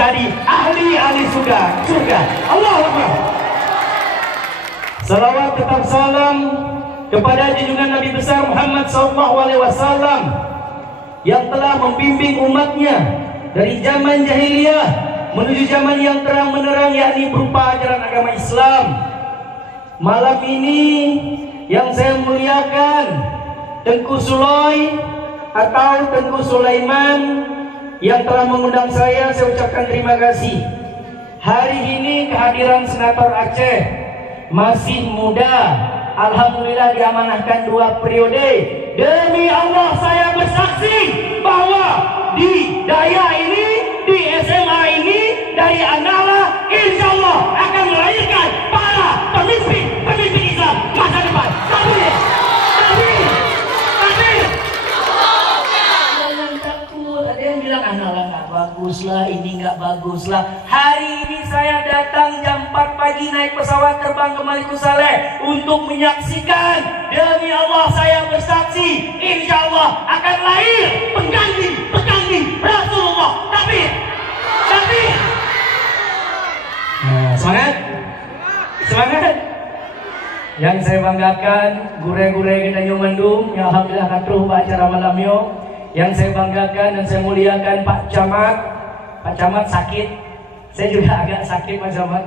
jadi ahli surga. Allahu Akbar. Salawat tetap salam kepada junjungan Nabi besar Muhammad SAW yang telah membimbing umatnya dari zaman jahiliyah menuju zaman yang terang menerang, yakni berupa ajaran agama Islam. Malam ini yang saya muliakan Tengku Suloy atau Tengku Sulaiman yang telah mengundang saya ucapkan terima kasih. Hari ini kehadiran Senator Aceh masih muda, alhamdulillah diamanahkan 2 periode. Demi Allah saya bersaksi bahwa di Daya ini, di SMA ini, dari Anala insya Allah akan melahirkan para pemimpin Islam masa depan. Amin. Jangan takut. Ada yang bilang Anala nggak bagus lah, ini nggak bagus lah. Hari ini saya datang jam 4 pagi naik pesawat terbang ke Malikussaleh untuk menyaksikan. Demi Allah saya bersaksi, insya Allah akan lahir pengganti Rasulullah. Tapi semangat. Yang saya banggakan gure-gure kita Mendung yang alhamdulillah katruh acara malam yo. Yang saya banggakan dan saya muliakan Pak Camat sakit. Saya juga agak sakit Pak Camat,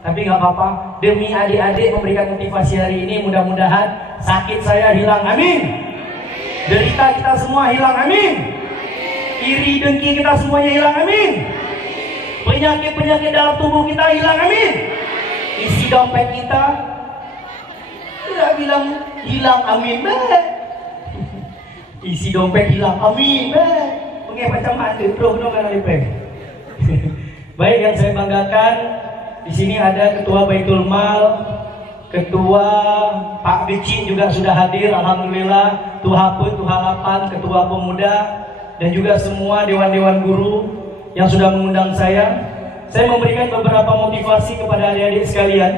tapi nggak apa-apa. Demi adik-adik memberikan motivasi hari ini, mudah-mudahan sakit saya hilang, amin. Derita kita semua hilang, amin. Iri dengki kita semuanya hilang, amin. Penyakit-penyakit dalam tubuh kita hilang, amin. Isi dompet kita tidak bilang hilang, amin. Isi dompet hilang, amin. Oke, macam mana terus dengan lipeng. Baik, yang saya banggakan di sini ada Ketua Baitul Mal, Ketua Pak Bicin juga sudah hadir, alhamdulillah. Tuhaput, Tuhalapan, Ketua Pemuda, dan juga semua dewan-dewan guru yang sudah mengundang saya. Saya memberikan beberapa motivasi kepada adik-adik sekalian.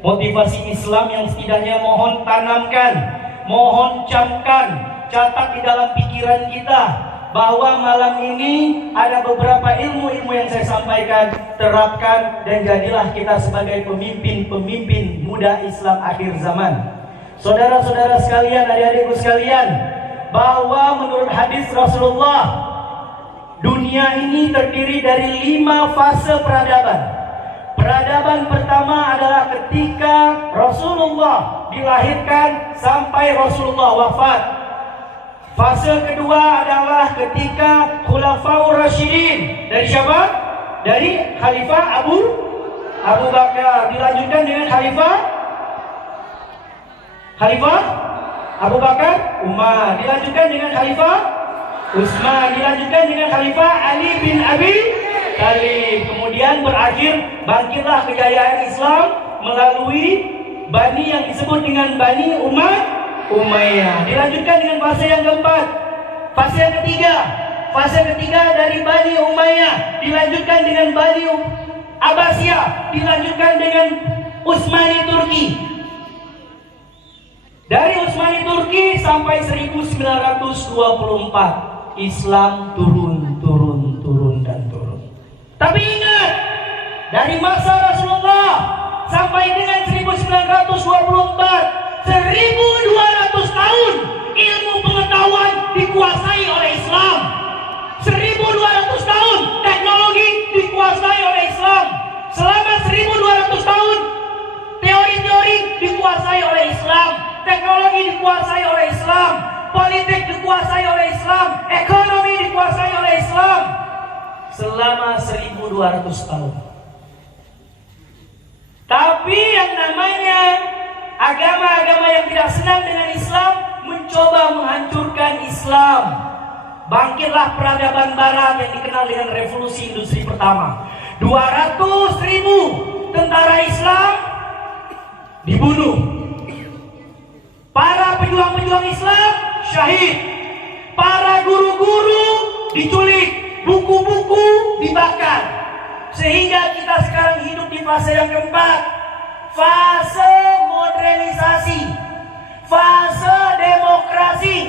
Motivasi Islam yang setidaknya mohon tanamkan, mohon camkan, catat di dalam pikiran kita bahwa malam ini ada beberapa ilmu-ilmu yang saya sampaikan, terapkan dan jadilah kita sebagai pemimpin muda Islam akhir zaman. Saudara-saudara sekalian, adik-adikku sekalian, bahwa menurut hadis Rasulullah, dunia ini terdiri dari 5 fase peradaban. Peradaban pertama adalah ketika Rasulullah dilahirkan sampai Rasulullah wafat. Fase kedua adalah ketika Khulafaur Rasyidin. Dari siapa? Dari Khalifah Abu Bakar. Dilanjutkan dengan Khalifah Abu Bakar Umar. Dilanjutkan dengan Khalifah Utsman. Dilanjutkan dengan Khalifah Ali bin Abi Thalib. Kemudian berakhir bangkitlah kejayaan Islam melalui Bani yang disebut dengan Bani Umayyah. Dilanjutkan dengan fase yang keempat, fase yang ketiga. Fase ketiga dari Bani Umayyah dilanjutkan dengan Bani Abbasiyah, dilanjutkan dengan Utsmani Turki. Dari Utsmani Turki sampai 1924 Islam turun. Tapi ingat, dari masa Rasulullah sampai dengan 1924 1200 tahun ilmu pengetahuan dikuasai oleh Islam. 1200 tahun teknologi dikuasai oleh Islam. Selama 1200 tahun teori-teori dikuasai oleh Islam, teknologi dikuasai oleh Islam, politik dikuasai oleh Islam, ekonomi dikuasai oleh Islam. Selama 1200 tahun. Tapi yang namanya agama-agama yang tidak senang dengan Islam mencoba menghancurkan Islam. Bangkitlah peradaban barat yang dikenal dengan revolusi industri pertama. 200.000 tentara Islam dibunuh. Para pejuang-pejuang Islam syahid. Para guru-guru diculik. Buku-buku dibakar. Sehingga kita sekarang hidup di fase yang keempat, fase modernisasi, fase demokrasi,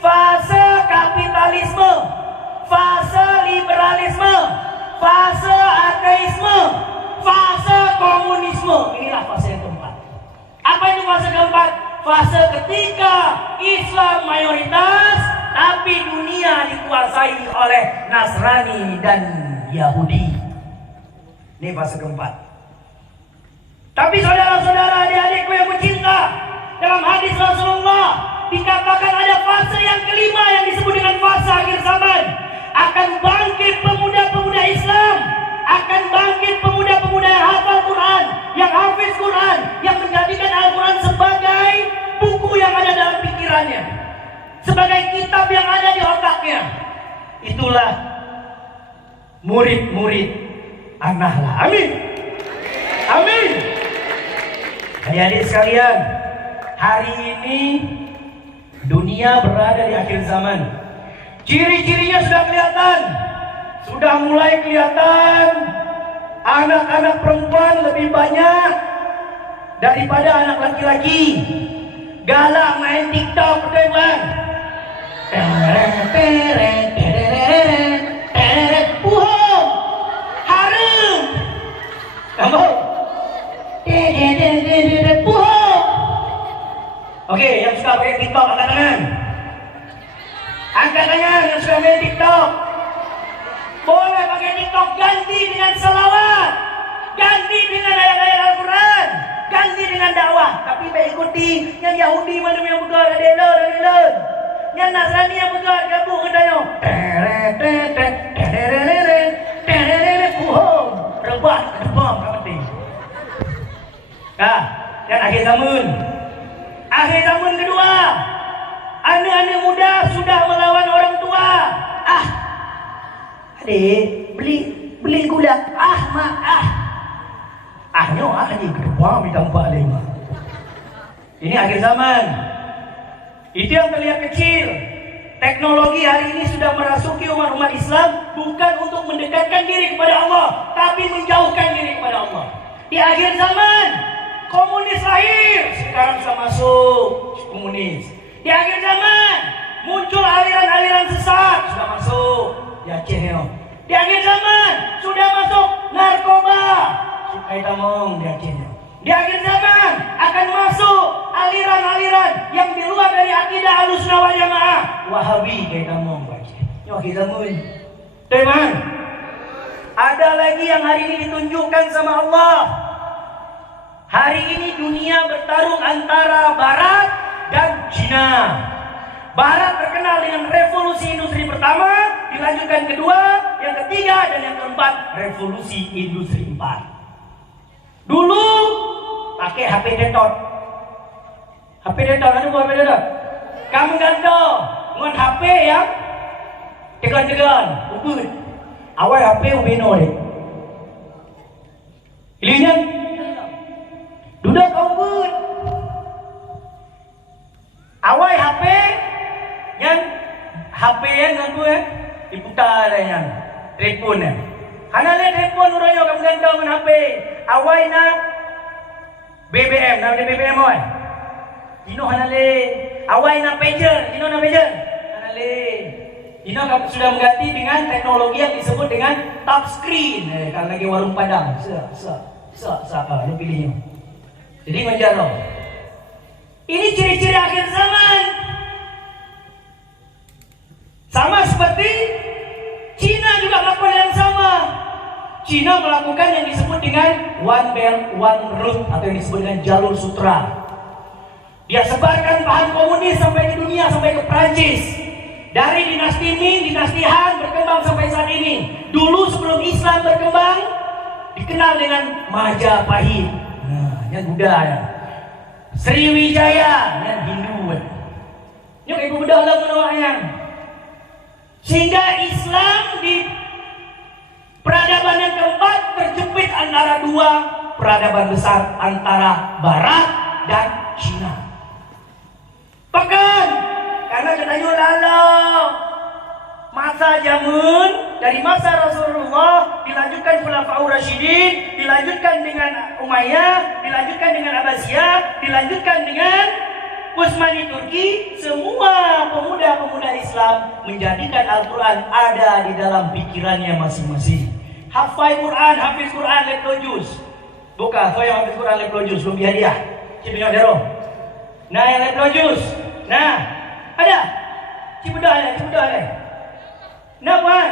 fase kapitalisme, fase liberalisme, fase ateisme, fase komunisme. Inilah fase yang keempat. Apa itu fase keempat? Fase ketika Islam mayoritas, tapi dunia dikuasai oleh Nasrani dan Yahudi. Ini fase keempat. Tapi saudara-saudara, adik-adikku yang bercinta, dalam hadis Rasulullah dikatakan ada fase yang kelima yang disebut dengan fase akhir zaman. Akan bangkit pemuda-pemuda Islam, akan bangkit pemuda-pemuda yang hafal Quran, yang hafiz Quran, yang menjadikan Al-Quran sebagai buku yang ada dalam pikirannya, sebagai kitab yang ada di otaknya. Itulah murid-murid An-Nahlah. Amin. Amin. Adik-adik sekalian, hari ini dunia berada di akhir zaman. Ciri-cirinya sudah kelihatan. Sudah mulai kelihatan anak-anak perempuan lebih banyak daripada anak laki-laki. Galak main TikTok, betul bang? Puhong, harum, kamu, puhong. Oke, yang suka pakai TikTok angkat tangan. Angkat tangan yang suka main TikTok. Boleh pakai TikTok, ganti dengan salawat, ganti dengan ayat-ayat Al-Quran, ganti dengan dakwah. Tapi baik ikuti yang Yahudi mana yang buka ada yang Nasrani yang buka gabung katanya. Puhong, rebah, rebah, penting. Nah, dan akhir zaman. Akhir zaman kedua, anak-anak muda sudah melawan orang tua. Adik, beli gula. Ahnya aja kedua minta 45. Ini akhir zaman. Itu yang terlihat kecil. Teknologi hari ini sudah merasuki umat-umat Islam bukan untuk mendekatkan diri kepada Allah, tapi menjauhkan diri kepada Allah. Di akhir zaman, komunis lahir, sekarang sudah masuk komunis. Di akhir zaman, muncul aliran-aliran sesat, sudah masuk Aceh. Di akhir zaman, sudah masuk narkoba, sukai tamong di Aceh. Di akhir zaman akan masuk aliran-aliran yang di luar dari akidah Ahlussunnah wal Jamaah, Wahabi kayak tamong baca. Ini akhir zaman. Teman, ada lagi yang hari ini ditunjukkan sama Allah. Hari ini dunia bertarung antara Barat dan Cina. Barat terkenal dengan revolusi industri pertama, dilanjutkan kedua, yang ketiga, dan yang keempat, revolusi industri 4. Dulu pakai HP detot. HP detot, ada buat HP detot? Kamu gantung dengan HP yang tegan-tegan, ubud. Awal HP ubino deh. Ilinya duduk kau ubud. Awal HP yang HP yang aku diputar yang telepon ya. Karena lihat telepon urangnya kamu gantung dengan HP. Awal na BBM, nama BBM awal. Dino hanale. Awal na pager, dino na pager. Hanale. Dino kamu sudah mengganti dengan teknologi yang disebut dengan touch screen. Kalau lagi warung Padang, siapa lu pilihnya. Jadi menjaro. Ini ciri-ciri akhir zaman. Sama seperti Cina juga melakukan yang sama. Cina melakukan yang disebut dengan One Belt One Road atau yang disebut dengan jalur sutra. Dia sebarkan paham komunis sampai ke dunia, sampai ke Prancis. Dari dinasti Ming, dinasti Han berkembang sampai saat ini. Dulu sebelum Islam berkembang dikenal dengan Majapahit. Nah, yang Buddha ya. Sriwijaya yang Hindu. Yang ibu Buddha lah menawaknya. Sehingga Islam di peradaban yang keempat terjepit antara dua peradaban besar, antara Barat dan Cina. Bahkan karena katanya lalu masa zaman dari masa Rasulullah dilanjutkan Khulafaur Rasyidin, dilanjutkan dengan Umayyah, dilanjutkan dengan Abbasiyah, dilanjutkan dengan Utsmani Turki. Semua pemuda-pemuda Islam menjadikan Al-Quran ada di dalam pikirannya masing-masing. Hafal Quran, hafiz Quran, leplojus. Buka, saya yang hafiz Quran, leplojus, belum hadiah. Cipunyok jaro. Nah, yang leplojus. Nah, ada. Cipudah ada. Nah, Puan.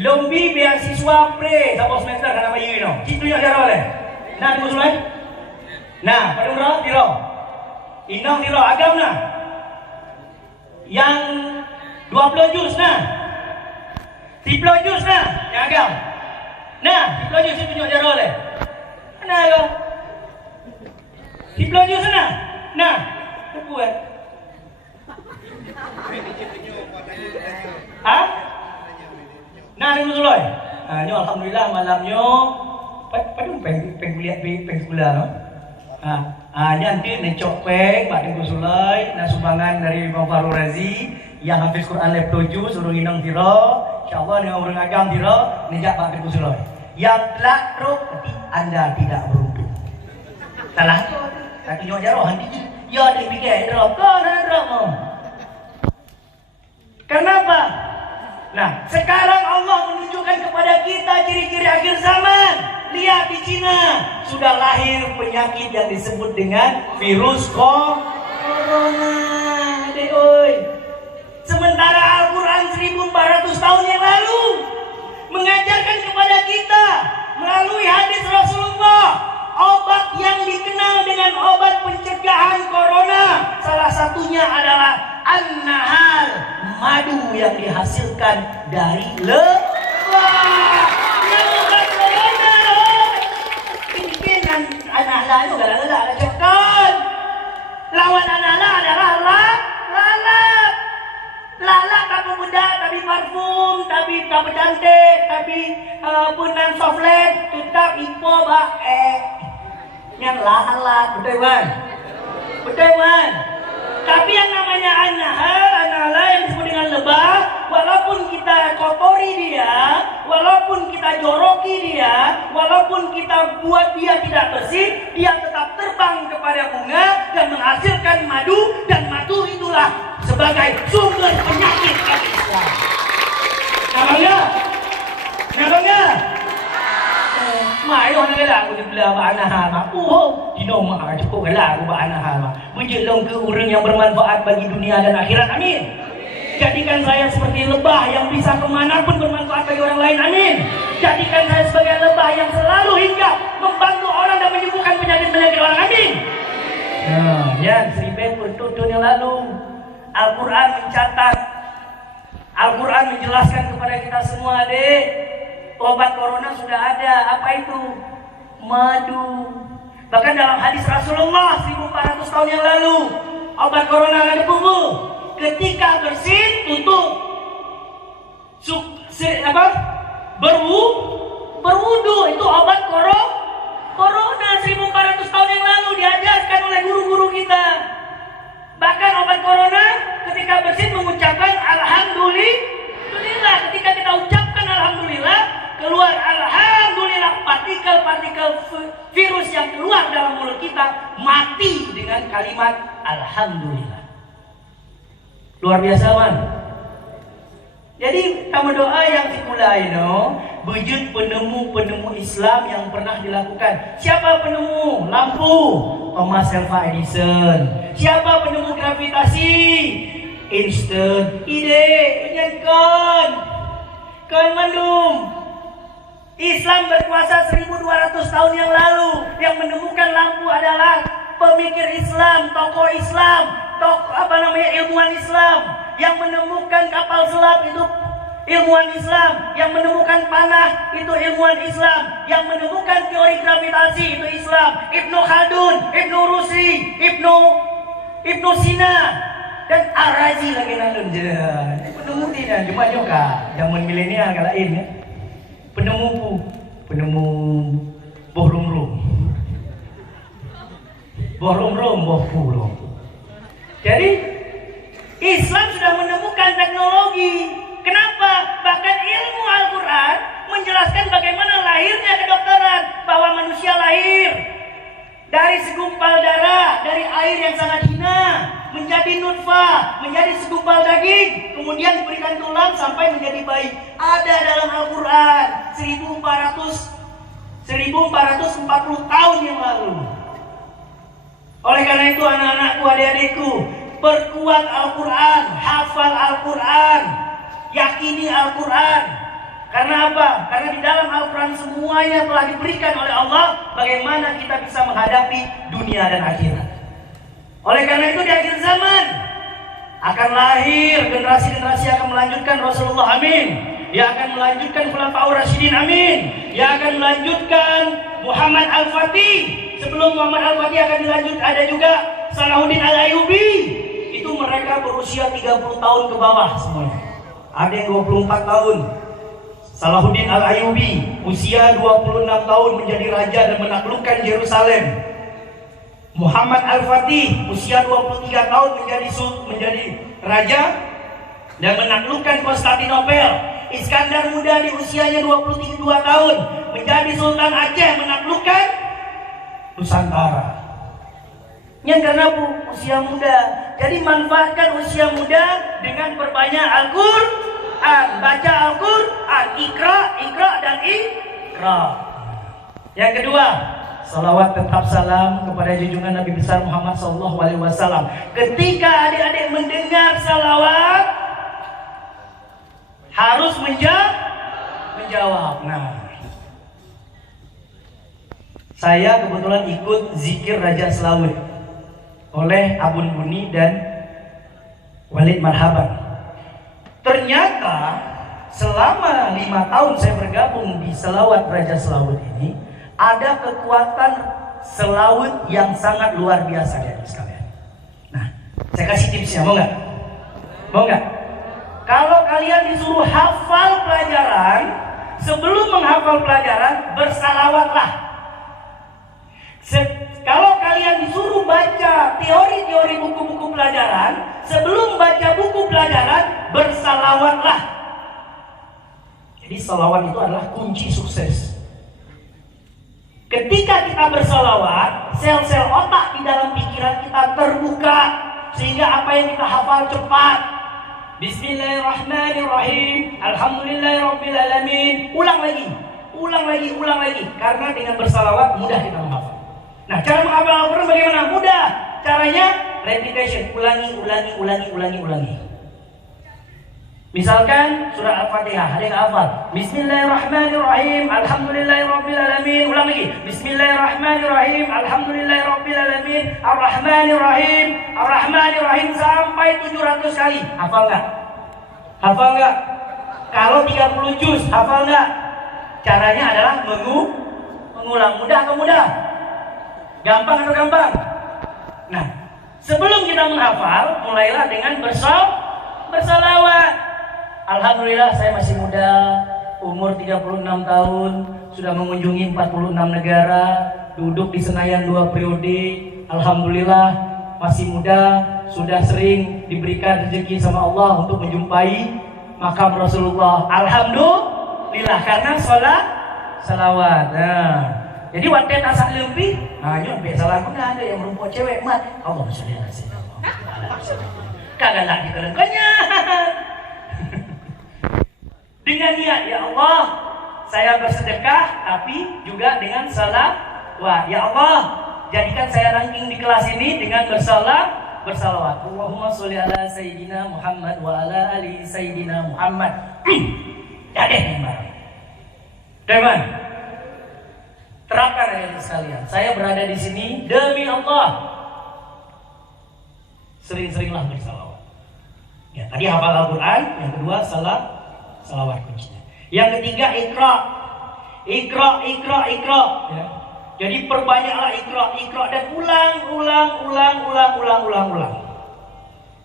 Lombi beasiswa pre, satu semester karena bayi ini. Cipunyok jaro le. Nah, tunggu sulai. Nah, pada umrah, tiro. Inang tiro, agam nah. Yang 20 juz nah. 30 juz nah, yang agam. Nah, 30 juz itu tunjuk jaro le. Mana agam? 30 juz nah. Nah, buat. Ah? Nah, tunggu sulai. Ah, nyo alhamdulillah malamnya padung peng kuliah peng sekolah no. Nanti necok peng Pak Tengku Sulai, na sumbangan dari Bang Farul Razi yang hafiz Quran leproju suruh inang tiro, insyaallah dengan orang agam tiro nejak Pak Tengku Sulai. Yang telah truk berarti Anda tidak beruntung. Salah tu, tapi nyo jaro handi ya dia fikir drop kan drop mau. Kenapa? Nah, sekarang Allah menunjukkan kepada kita ciri-ciri akhir zaman. Lihat di Cina sudah lahir penyakit yang disebut dengan virus corona. Sementara Al-Quran 1400 tahun yang lalu mengajarkan kepada kita melalui hadis Rasulullah obat yang dikenal dengan obat pencegahan corona. Salah satunya adalah an-nahal, madu yang dihasilkan dari lebah. Anak-anak itu galak-galak ada cekan. Lawan anak-anak adalah lalap. Lalap kamu muda, tapi parfum, tapi kamu cantik, tapi punan soflet, tetap info yang lalap, betul kan? Betul kan? Tapi yang namanya anak-anak yang disebut dengan lebah, walaupun kita kotori dia, walaupun kita joroki dia, walaupun kita buat dia tidak bersih, dia tetap terbang kepada bunga dan menghasilkan madu, dan madu itulah sebagai sumber penyakit Islam. Namanya? Mai orang galak aku bela anak hal dino mah cukup galak aku anak hal menjelong ke orang yang bermanfaat bagi dunia dan akhirat, amin. Jadikan saya seperti lebah yang bisa kemanapun bermanfaat bagi orang lain, amin. Jadikan saya sebagai lebah yang selalu hinggap membantu orang dan menyembuhkan penyakit-penyakit orang, amin. Nah, ya 1000 tahun yang lalu Al-Quran mencatat, Al-Quran menjelaskan kepada kita semua, adik, obat corona sudah ada. Apa itu? Madu. Bahkan dalam hadis Rasulullah 1400 tahun yang lalu, obat corona ada bumbu. Ketika bersin tutup. Berwudu itu obat corona 1400 tahun yang lalu diajarkan oleh guru-guru kita. Bahkan obat corona ketika bersin mengucapkan alhamdulillah. Ketika kita ucapkan alhamdulillah, keluar alhamdulillah, partikel-partikel virus yang keluar dalam mulut kita mati dengan kalimat alhamdulillah. Luar biasa man. Jadi kamu doa yang dimulai wujud penemu Islam yang pernah dilakukan. Siapa penemu lampu? Thomas Alva Edison. Siapa penemu gravitasi? Einstein. Ide ingatkan kan mandum. Islam berkuasa 1200 tahun yang lalu. Yang menemukan lampu adalah pemikir Islam, tokoh Islam, ilmuwan Islam. Yang menemukan kapal selam itu ilmuwan Islam. Yang menemukan panah itu ilmuwan Islam. Yang menemukan teori gravitasi itu Islam. Ibnu Khaldun, Ibnu Rusi, Ibnu Sina, dan Ar-Razi lagi nalun je. Penemu tidak cuma juga zaman milenial kalau ini. Penemu boh rum. Jadi Islam sudah menemukan teknologi. Kenapa? Bahkan ilmu Al-Quran menjelaskan bagaimana lahirnya kedokteran, bahwa manusia lahir dari segumpal darah, dari air yang sangat hina. menjadi nutfah, menjadi segumpal daging, kemudian diberikan tulang sampai menjadi bayi. Ada dalam Al-Quran 1440 tahun yang lalu. Oleh karena itu anak-anakku, adik-adikku, perkuat Al-Quran, hafal Al-Quran, yakini Al-Quran. Karena apa? Karena di dalam Al-Quran semuanya telah diberikan oleh Allah bagaimana kita bisa menghadapi dunia dan akhirat. Oleh karena itu di akhir zaman akan lahir generasi-generasi yang akan melanjutkan Rasulullah, amin. Dia akan melanjutkan Khulafaur Rasyidin, amin. Dia akan melanjutkan Muhammad Al-Fatih. Sebelum Muhammad Al-Fatih akan dilanjut ada juga Salahuddin Al-Ayyubi. Itu mereka berusia 30 tahun ke bawah semuanya. Ada yang 24 tahun. Salahuddin Al-Ayyubi usia 26 tahun menjadi raja dan menaklukkan Yerusalem. Muhammad Al-Fatih usia 23 tahun menjadi raja dan menaklukkan Konstantinopel. Iskandar Muda di usianya 22 tahun menjadi Sultan Aceh, menaklukkan Nusantara. Yang karena usia muda. Jadi manfaatkan usia muda dengan perbanyak Al-Quran, baca Al-Quran, ikra dan ikra. Yang kedua, salawat tetap salam kepada junjungan Nabi besar Muhammad SAW. Ketika adik-adik mendengar salawat, harus menjawab. Nah, saya kebetulan ikut zikir Raja Selawut oleh Abun Buni dan Walid Marhaban. Ternyata selama 5 tahun saya bergabung di selawat Raja Selawut ini, ada kekuatan selawut yang sangat luar biasa dari sekalian. Nah, saya kasih tipsnya, mau nggak? Mau nggak? Kalau kalian disuruh hafal pelajaran, sebelum menghafal pelajaran bersalawatlah. Kalau kalian disuruh baca teori-teori buku-buku pelajaran, sebelum baca buku pelajaran bersalawatlah. Jadi salawat itu adalah kunci sukses. Ketika kita bersalawat, sel-sel otak di dalam pikiran kita terbuka, sehingga apa yang kita hafal cepat. Bismillahirrahmanirrahim, Alhamdulillahirrabbilalamin. Ulang lagi. Karena dengan bersalawat mudah kita menghafal. Nah, cara menghafal Al-Quran bagaimana? Mudah. Caranya repetition, ulangi. Misalkan surah Al-Fatihah, ada yang hafal Bismillahirrahmanirrahim, Alhamdulillahirrabbilalamin. Ulang lagi. Bismillahirrahmanirrahim, Alhamdulillahirabbilalamin, Ar-Rahmanirrahim sampai 700 kali. Hafal nggak? Kalau 30 juz, hafal nggak? Caranya adalah mengulang. Mudah atau mudah? Gampang atau gampang? Nah, sebelum kita menghafal, mulailah dengan bersalawat. Alhamdulillah saya masih muda, umur 36 tahun, sudah mengunjungi 46 negara, duduk di Senayan 2 periode. Alhamdulillah masih muda, sudah sering diberikan rezeki sama Allah untuk menjumpai makam Rasulullah. Alhamdulillah karena salawat. Nah, jadi waktu tasak lebih, nyampe salah pun ada yang merumput cewek mat. Allah sholli ala sayyidina. Kagak lagi kelengkanya. Dengan niat, ya Allah, saya bersedekah, tapi juga dengan salawat. Ya Allah, jadikan saya ranking di kelas ini dengan bersalawat. Allahumma sholli ala sayyidina Muhammad wa ala ali sayyidina Muhammad. Jadi teman, terapkan ayat sekalian. Saya berada di sini demi Allah. Sering-seringlah bersalawat. Ya, tadi hafal Al-Quran, yang kedua salawat kuncinya. Yang ketiga ikra. Ya. Jadi perbanyaklah ikra dan ulang.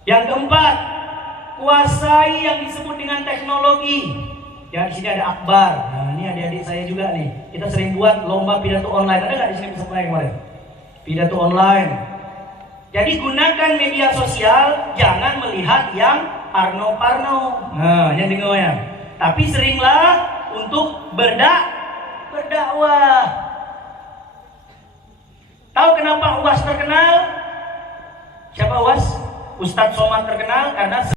Yang keempat, kuasai yang disebut dengan teknologi. Ya, di sini ada Akbar. Nah, ini adik-adik saya juga nih. Kita sering buat lomba pidato online. Ada nggak di sini peserta yang kemarin? Pidato online. Jadi gunakan media sosial, jangan melihat yang parno-parno. Nah, yang dengarnya. Tapi seringlah untuk berdakwah. Tahu kenapa UAS terkenal? Siapa UAS? Ustadz Somad terkenal karena